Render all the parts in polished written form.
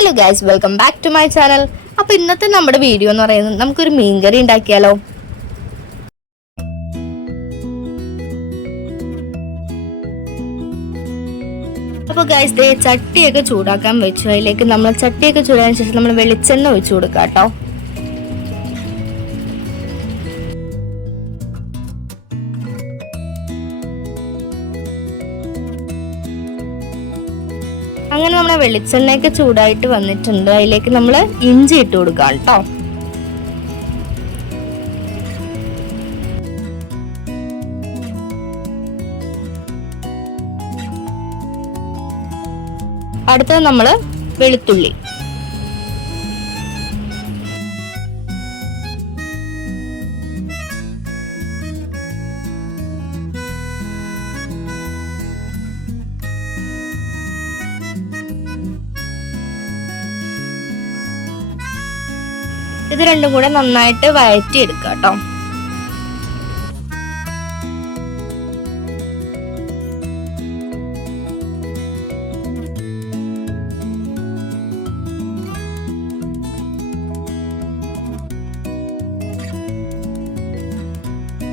Hello guys, welcome back to my channel. അപ്പോൾ ഇന്നത്തെ നമ്മുടെ വീഡിയോ എന്ന് പറയുന്നത് നമുക്കൊരു മീൻകറി ഉണ്ടാക്കിയാലോ. അപ്പോൾ ഗൈസ്, ചട്ടിയൊക്കെ ചൂടാക്കാൻ വെച്ചു. അതിലേക്ക് നമ്മൾ ചട്ടിയൊക്കെ ചൂടാൻ ശേഷം നമ്മൾ വെളിച്ചെണ്ണ ഒഴിച്ചു കൊടുക്കാം കേട്ടോ. അങ്ങനെ നമ്മുടെ വെളിച്ചെണ്ണയൊക്കെ ചൂടായിട്ട് വന്നിട്ടുണ്ട്. അതിലേക്ക് നമ്മൾ ഇഞ്ചി ഇട്ട് കൊടുക്കാം കേട്ടോ. അടുത്തത് നമ്മൾ വെളുത്തുള്ളി, ഇത് രണ്ടും കൂടെ നന്നായിട്ട് വഴറ്റി എടുക്കുക കേട്ടോ.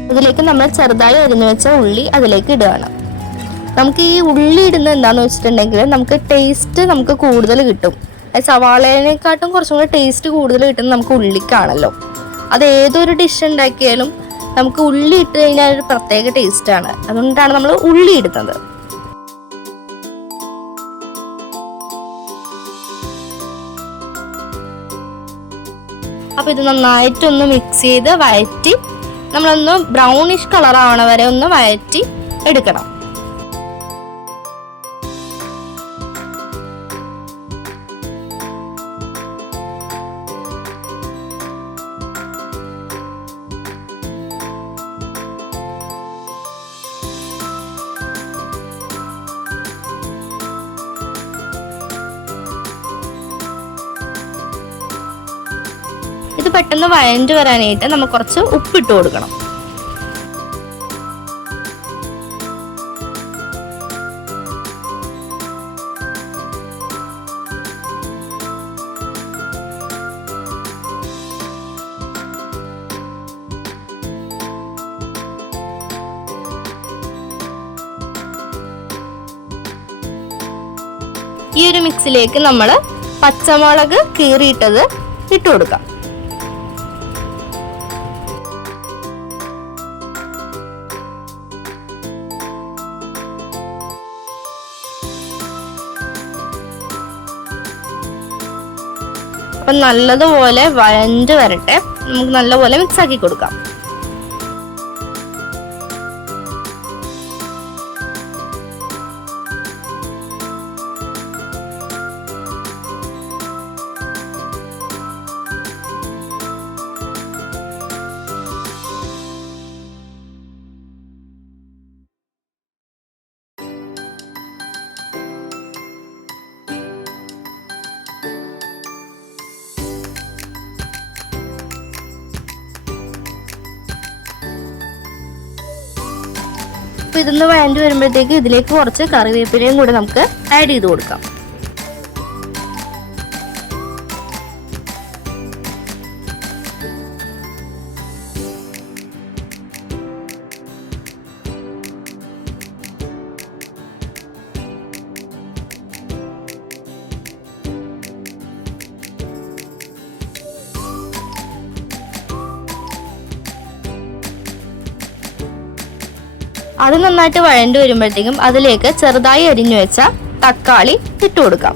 ഇതിലേക്ക് നമ്മൾ ചെറുതായി അരിഞ്ഞു വെച്ച ഉള്ളി അതിലേക്ക് ഇടുകയാണ്. നമുക്ക് ഈ ഉള്ളി ഇടുന്നത് എന്താണെന്ന് വെച്ചിട്ടുണ്ടെങ്കിൽ നമുക്ക് ടേസ്റ്റ് നമുക്ക് കൂടുതൽ കിട്ടും. സവാളേനെക്കാട്ടും കുറച്ചും കൂടി ടേസ്റ്റ് കൂടുതൽ കിട്ടുന്നത് നമുക്ക് ഉള്ളിക്കാണല്ലോ. അത് ഏതൊരു ഡിഷ് ഉണ്ടാക്കിയാലും നമുക്ക് ഉള്ളി ഇട്ട് കഴിഞ്ഞാൽ ഒരു പ്രത്യേക ടേസ്റ്റാണ്. അതുകൊണ്ടാണ് നമ്മൾ ഉള്ളി ഇടുന്നത്. അപ്പോൾ ഇത് നന്നായിട്ടൊന്ന് മിക്സ് ചെയ്ത് വഴറ്റി നമ്മളൊന്ന് ബ്രൗണിഷ് കളർ ആവണ വരെ ഒന്ന് വഴറ്റി എടുക്കണം. ഇത് പെട്ടെന്ന് വഴണ്ട് വരാനായിട്ട് നമുക്ക് കുറച്ച് ഉപ്പിട്ട് കൊടുക്കണം. ഈ ഒരു മിക്സിലേക്ക് നമ്മൾ പച്ചമുളക് കീറിയിട്ടത് ഇട്ട് കൊടുക്കാം. അപ്പം നല്ലതുപോലെ വഴണ്ട് വരട്ടെ. നമുക്ക് നല്ലപോലെ മിക്സ് ആക്കി കൊടുക്കാം. അപ്പോൾ ഇതൊന്ന് വഴണ്ടി വരുമ്പോഴത്തേക്ക് ഇതിലേക്ക് കുറച്ച് കറിവേപ്പിലയും കൂടെ നമുക്ക് ആഡ് ചെയ്ത് കൊടുക്കാം. അത് നന്നായിട്ട് വഴണ്ടി വരുമ്പോഴത്തേക്കും അതിലേക്ക് ചെറുതായി അരിഞ്ഞു വെച്ച തക്കാളി ഇട്ട് കൊടുക്കാം.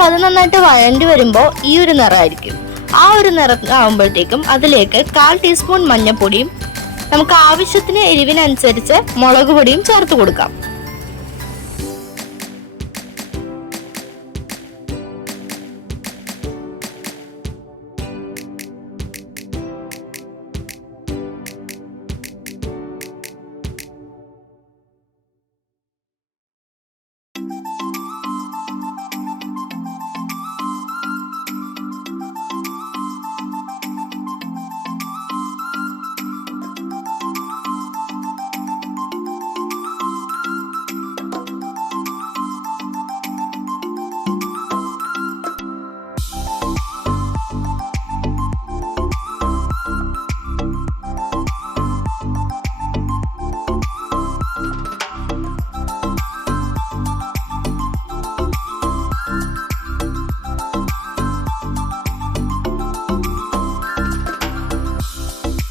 അപ്പൊ അത് നന്നായിട്ട് വഴണ്ടി വരുമ്പോൾ ഈ ഒരു നിറമായിരിക്കും. ആ ഒരു നിറം ആവുമ്പോഴത്തേക്കും അതിലേക്ക് 1/4 ടീസ്പൂൺ മഞ്ഞൾപ്പൊടിയും നമുക്ക് ആവശ്യത്തിന് എരിവിനനുസരിച്ച് മുളക് പൊടിയും ചേർത്ത് കൊടുക്കാം.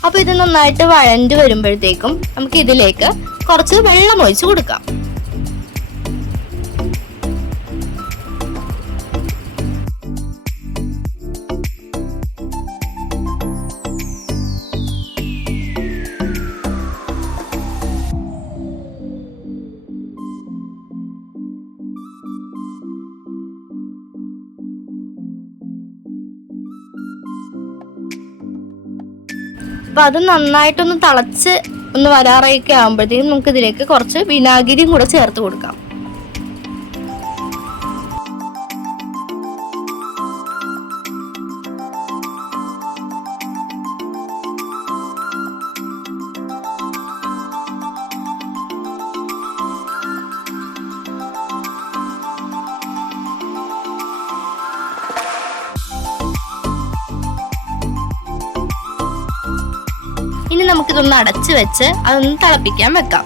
അപ്പൊ ഇത് നന്നായിട്ട് വഴണ്ടി വരുമ്പോഴത്തേക്കും നമുക്ക് ഇതിലേക്ക് കുറച്ച് വെള്ളം ഒഴിച്ച് കൊടുക്കാം. അപ്പൊ അത് നന്നായിട്ടൊന്ന് തിളച്ച് ഒന്ന് വരാറൊക്കെ ആകുമ്പോഴത്തേക്കും നമുക്ക് ഇതിലേക്ക് കുറച്ച് വിനാഗിരിയും കൂടെ ചേർത്ത് കൊടുക്കാം. ഇനി നമുക്കിതൊന്ന് അടച്ചു വെച്ച് അതൊന്ന് തിളപ്പിക്കാൻ വെക്കാം.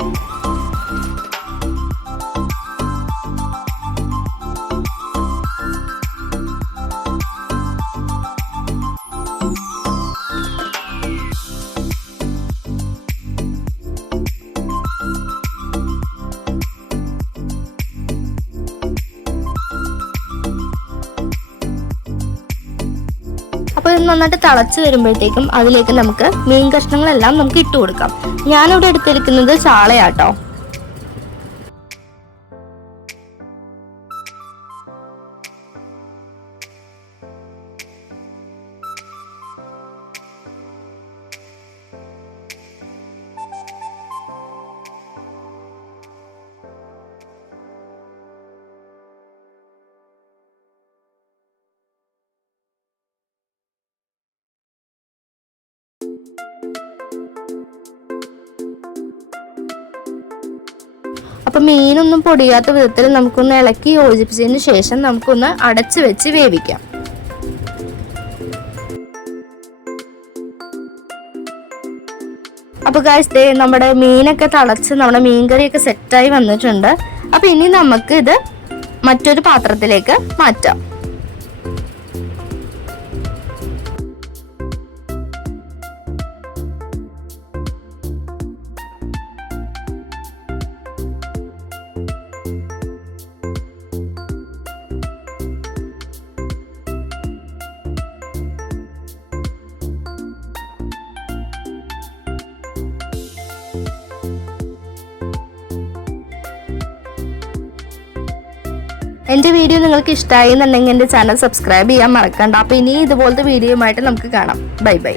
അപ്പോൾ ഇത് നന്നായിട്ട് തിളച്ച് വരുമ്പോഴത്തേക്കും അതിലേക്ക് നമുക്ക് മീൻ കഷ്ണങ്ങളെല്ലാം നമുക്ക് ഇട്ട് കൊടുക്കാം. ഞാനിവിടെ എടുത്തിരിക്കുന്നത് ചാളയാട്ടോ. അപ്പൊ മീനൊന്നും പൊടിയാത്ത വിധത്തിൽ നമുക്കൊന്ന് ഇളക്കി യോജിപ്പിച്ചതിന് ശേഷം നമുക്കൊന്ന് അടച്ചു വെച്ച് വേവിക്കാം. അപ്പൊ ഗൈസ് നമ്മുടെ മീനൊക്കെ തിളച്ച് നമ്മുടെ മീൻകറിയൊക്കെ സെറ്റായി വന്നിട്ടുണ്ട്. അപ്പൊ ഇനി നമുക്ക് ഇത് മറ്റൊരു പാത്രത്തിലേക്ക് മാറ്റാം. എൻ്റെ വീഡിയോ നിങ്ങൾക്ക് ഇഷ്ടമായി എന്നുണ്ടെങ്കിൽ എൻ്റെ ചാനൽ സബ്സ്ക്രൈബ് ചെയ്യാൻ മറക്കണ്ട. അപ്പോൾ ഇനി ഇതുപോലത്തെ വീഡിയോയുമായിട്ട് നമുക്ക് കാണാം. Bye bye.